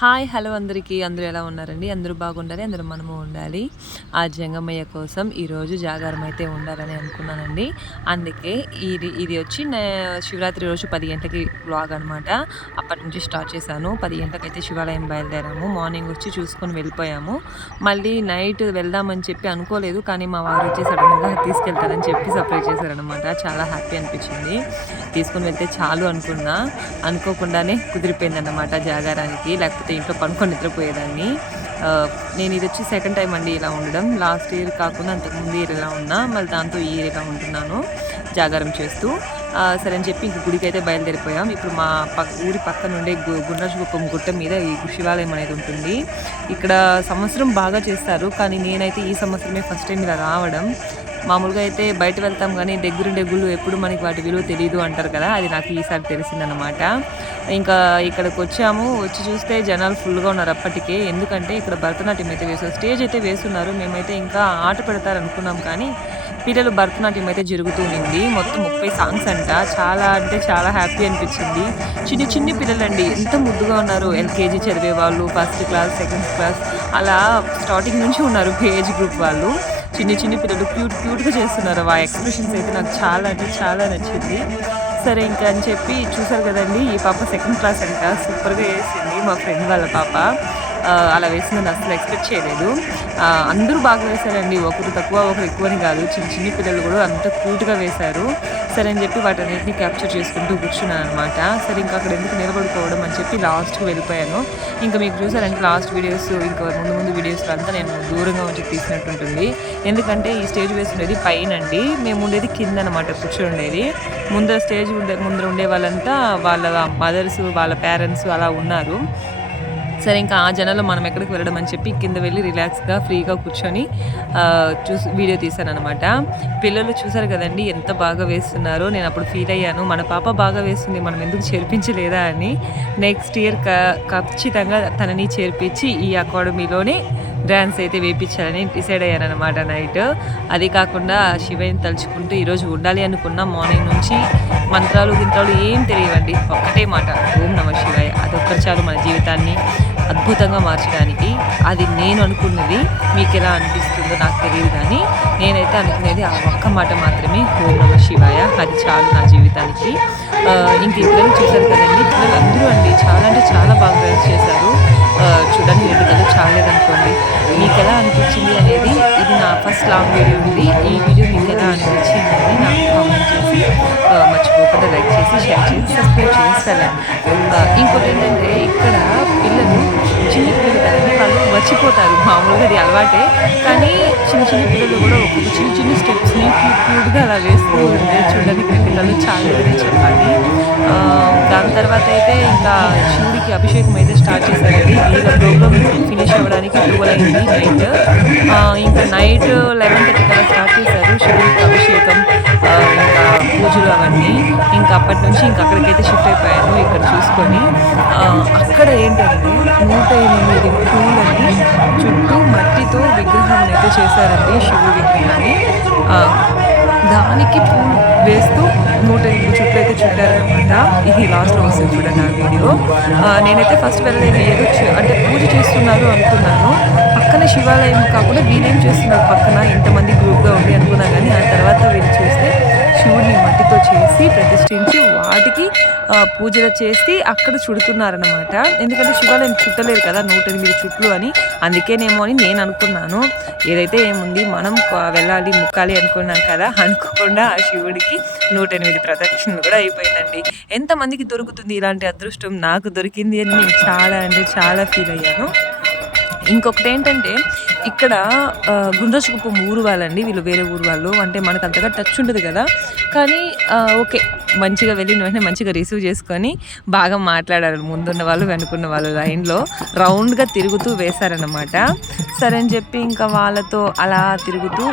Hi hello అందరికీ అందరూ ఎలా ఉన్నారండి? అందరూ బాగుండాలి, అందరూ మనము ఉండాలి. ఆ జంగమయ్య కోసం ఈరోజు జాగారం అయితే ఉండాలని అనుకున్నానండి. అందుకే ఇది వచ్చి శివరాత్రి రోజు 10 గంటలకి వ్లాగ్ అనమాట. అప్పటి నుంచి స్టార్ట్ చేశాను. 10 గంటలకైతే శివాలయం బయలుదేరాము. మార్నింగ్ వచ్చి చూసుకొని వెళ్ళిపోయాము. మళ్ళీ నైట్ వెళ్దామని చెప్పి అనుకోలేదు, కానీ మా వారు వచ్చి సడన్గా తీసుకెళ్తారని చెప్పి సర్ప్రైజ్ చేశారనమాట. చాలా హ్యాపీ అనిపించింది. తీసుకొని వెళ్తే చాలు అనుకున్నా, అనుకోకుండానే కుదిరిపోయిందన్నమాట జాగారానికి. లేకపోతే ఇంట్లో పనుకొని నిద్రపోయేదాన్ని. నేను ఇది వచ్చి సెకండ్ టైం అండి ఇలా ఉండడం. లాస్ట్ ఇయర్ కాకుండా అంతకుముందు ఇయర్ ఇలా ఉన్నా, మళ్ళీ దాంతో ఈ ఇయర్ ఇలా ఉంటున్నాను జాగారం చేస్తూ. సరే అని చెప్పి ఇంక గుడికి అయితే బయలుదేరిపోయాం. ఇప్పుడు మా ఊరి పక్కన ఉండే గుండ్రాజుగుప్పం గుట్ట మీద ఈ శివాలయం అనేది ఉంటుంది. ఇక్కడ సంవత్సరం బాగా చేస్తారు, కానీ నేనైతే ఈ సంవత్సరమే ఫస్ట్ టైం ఇలా రావడం. మామూలుగా అయితే బయట వెళ్తాం, కానీ దగ్గరుండే గుళ్ళు ఎప్పుడు మనకి వాటి విలువ తెలియదు అంటారు కదా, అది నాకు ఈసారి తెలిసిందనమాట. ఇంకా ఇక్కడికి వచ్చి చూస్తే జనాలు ఫుల్గా ఉన్నారు అప్పటికే. ఎందుకంటే ఇక్కడ భరతనాట్యం అయితే వేస్తారు, స్టేజ్ అయితే వేస్తున్నారు. మేమైతే ఇంకా ఆట పెడతారు అనుకున్నాం, కానీ పిల్లలు భరతనాట్యం అయితే జరుగుతూ ఉంది. మొత్తం 30 సాంగ్స్ అంట. చాలా అంటే చాలా హ్యాపీ అనిపించింది. చిన్ని పిల్లలండి, ఎంత ముద్దుగా ఉన్నారు. ఎల్కేజీ చదివే వాళ్ళు, ఫస్ట్ క్లాస్, సెకండ్ క్లాస్, అలా స్టార్టింగ్ నుంచి ఉన్నారు ఏజ్ గ్రూప్ వాళ్ళు. చిన్ని పిల్లలు క్యూట్గా చేస్తున్నారు. ఆ ఎక్స్ప్రెషన్స్ అయితే నాకు చాలా అంటే చాలా నచ్చింది. సరే ఇంకా అని చెప్పి చూసారు కదండి, ఈ పాప సెకండ్ క్లాస్ అంట. సూపర్గా వేసింది మా ఫ్రెండ్ వాళ్ళ పాప. అలా వేసిందని అసలు ఎక్స్పెక్ట్ చేయలేదు. అందరూ బాగా వేశారండి, ఒకరు తక్కువ ఒకరు ఎక్కువని కాదు. చిన్ని పిల్లలు కూడా అంత క్యూట్గా వేశారు. సరే అని చెప్పి వాటన్నిటిని క్యాప్చర్ చేసుకుంటూ కూర్చున్నాను అనమాట. సరే ఇంకా అక్కడ ఎందుకు నిలబడుకోవడం అని చెప్పి లాస్ట్కి వెళ్ళిపోయాను. ఇంకా మీకు చూసారంటే లాస్ట్ వీడియోస్, ఇంకా ముందు వీడియోస్లో అంతా నేను దూరంగా ఉంచి తీసినట్టుంటుంది. ఎందుకంటే ఈ స్టేజ్ వేసుకునేది పైన అండి, మేము ఉండేది కింద అనమాట, కూర్చొని ఉండేది. ముందర ఉండే వాళ్ళంతా వాళ్ళ మదర్స్, వాళ్ళ పేరెంట్స్ అలా ఉన్నారు. సరే ఇంకా ఆ జనాల్లో మనం ఎక్కడికి వెళ్ళడం అని చెప్పి కింద వెళ్ళి రిలాక్స్గా ఫ్రీగా కూర్చొని వీడియో తీశాను అనమాట. పిల్లలు చూసారు కదండి ఎంత బాగా వేస్తున్నారో. నేను అప్పుడు ఫీల్ అయ్యాను, మన పాప బాగా వేస్తుంది, మనం ఎందుకు చేర్పించలేదా అని. నెక్స్ట్ ఇయర్ ఖచ్చితంగా తనని చేర్పించి ఈ అకాడమీలోనే డ్యాన్స్ అయితే వేయించాలని డిసైడ్ అయ్యాను అనమాట నైట్. అది కాకుండా శివయ్యని తలుచుకుంటూ ఈరోజు ఉండాలి అనుకున్న మార్నింగ్ నుంచి మంత్రాలు గింత్రాలు ఏం తెలియవండి, ఒక్కటే మాట, ఓం నమః శివాయ. అదొక్కటి చాలు మన జీవితాన్ని అద్భుతంగా మార్చడానికి. అది నేను అనుకున్నది. మీకు ఎలా అనిపిస్తుందో నాకు తెలియదు, కానీ నేనైతే అనుకునేది ఆ ఒక్క మాట మాత్రమే, ఓం నమః శివాయ. అది చాలు నా జీవితానికి. ఇంక ఇద్దరు చూసారు కదండి, పిల్లలు అందరూ అండి చాలా అంటే చాలా బాగా డ్యాన్స్ చేశారు. చూడండి, 2 గంటలు చాలేదనుకోండి. మీకు ఎలా అనిపించింది అనేది, ఇది నా ఫస్ట్ లాంగ్ వీడియో ఉంది. ఈ వీడియో మీకు ఎలా అనిపించింది అని నాకు కామెంట్ చేసి మర్చిపోకుండా లైక్ చేసి, షేర్ చేసి, సబ్స్క్రైబ్ చేసి వెళ్ళండి. ఇంకోటి ఏంటంటే, ఇక్కడ పిల్లలు చిన్న పిల్లలు కదండి, వాళ్ళు మర్చిపోతారు. మామూలుగా అది అలవాటే, కానీ చిన్న పిల్లలు కూడా ఒక్కొక్క చిన్న స్టెప్స్ని క్యూట్గా అలా వేస్తూ ఉంటే చూడడానికి పిల్లలు చాలా చెప్పాలి. దాని తర్వాత అయితే ఇంకా శివుడికి అభిషేకం అయితే స్టార్ట్ చేశారండి. వీళ్ళ ప్రోగ్రామ్ ఫినిష్ అవ్వడానికి 12 అయింది నైట్. ఇంకా నైట్ 11:30 కల్లా స్టార్ట్ చేశారు శివుడికి అభిషేకం, ఇంకా పూజలు అవన్నీ. ఇంకా అప్పటి నుంచి ఇంకా అక్కడికైతే షిఫ్ట్ అయిపోయాను ఇక్కడ చూసుకొని. అక్కడ ఏంటంటే 108 పూలని చుట్టూ మట్టితో విగ్రహం అయితే చేశారండి, శివుడి విగ్రహాన్ని. దానికి పూలు వేస్తూ 108 చుట్టూ అయితే చుట్టారనమాట. ఇది లాస్ట్లో వస్తుంది చూడండి ఆ వీడియో. నేనైతే ఫస్ట్ వెళ్ళలేదు, ఏదో అంటే పూజ చేస్తున్నారు అనుకున్నాను. పక్కన శివాలయం కాకుండా వీళ్ళేం చేస్తున్నారు పక్కన ఇంతమంది గ్రూప్గా ఉండి అనుకున్నా, కానీ ఆ తర్వాత వెళ్ళి చూస్తే శివుడిని మట్టితో చేసి ప్రతిష్ఠించి వాటికి పూజలు చేసి అక్కడ చుడుతున్నారనమాట. ఎందుకంటే శివాలయం చుట్టలేరు కదా 108 చుట్లు అని, అందుకేనేమో అని నేను అనుకున్నాను. ఏదైతే ఏముంది, మనం వెళ్ళాలి మొక్కాలి అనుకున్నాం కదా, అనుకోకుండా ఆ శివుడికి 108 ప్రదక్షిణలు కూడా అయిపోయిందండి. ఎంతమందికి దొరుకుతుంది ఇలాంటి అదృష్టం? నాకు దొరికింది అని నేను చాలా అంటే చాలా ఫీల్ అయ్యాను. ఇంకొకటి ఏంటంటే, ఇక్కడ గుండ్రాజుగుప్పం ఊరు వాళ్ళండి, వీళ్ళు వేరే ఊరు వాళ్ళు. అంటే మనకు అంతగా టచ్ ఉంటుంది కదా, కానీ ఓకే, మంచిగా వెళ్ళిన వెంటనే మంచిగా రిసీవ్ చేసుకొని బాగా మాట్లాడారు. ముందున్న వాళ్ళు వెనుకున్న వాళ్ళు లైన్లో రౌండ్గా తిరుగుతూ వేశారనమాట. సరే అని చెప్పి ఇంకా వాళ్ళతో అలా తిరుగుతూ